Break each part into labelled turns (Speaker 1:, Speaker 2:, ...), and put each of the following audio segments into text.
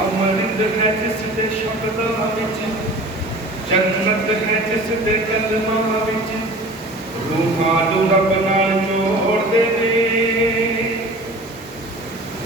Speaker 1: ਅਮਰਿੰਦ ਹੈ ਜਿਸ ਦੇ ਸ਼ਬਦਾਂ ਵਿੱਚ ਜੰਨਤ ਹੈ ਜਿਸ ਦੇ ਕਲਮਾਂ ਰੂਹਾਂ ਨੂੰ ਰੱਬ ਨਾਲ ਜੋੜਦੇ ਨੇ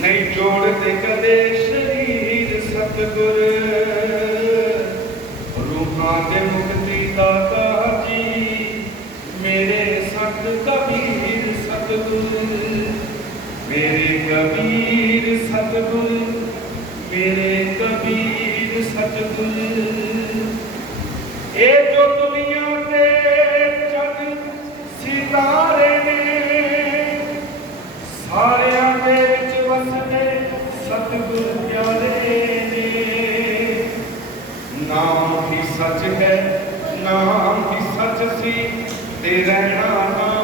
Speaker 1: ਨਹੀਂ ਜੋੜਦੇ ਕਦੇ ਸ਼ਰੀਰ ਸਤਿਗੁਰ ਰੂਹਾਂ ਦੇ ਮੁਕਤੀ ਦਾਤਾ ਜੀ ਮੇਰੇ ਸੰਤ ਕਬੀਰ ਸਤਿਗੁਰ ਮੇਰੇ ਕਬੀਰ ਸਤਿਗੁਰ ਮੇਰੇ ਕਬੀਰ ਸਤਿਗੁਰ, ਇਹ ਜੋ ਦੁਨੀਆ ਤੇ ਚੰਨ ਸਿਤਾਰੇ ਨੇ, ਸਾਰਿਆਂ ਦੇ ਵਿੱਚ ਵਸਦੇ ਸਤਿਗੁਰ ਪਿਆਰੇ ਨੇ। ਨਾਮ ਹੀ ਸੱਚ ਹੈ, ਨਾਮ ਹੀ ਸੱਚ ਸੀ, ਤੇ ਰਹਿਣਾ ਨਾਮ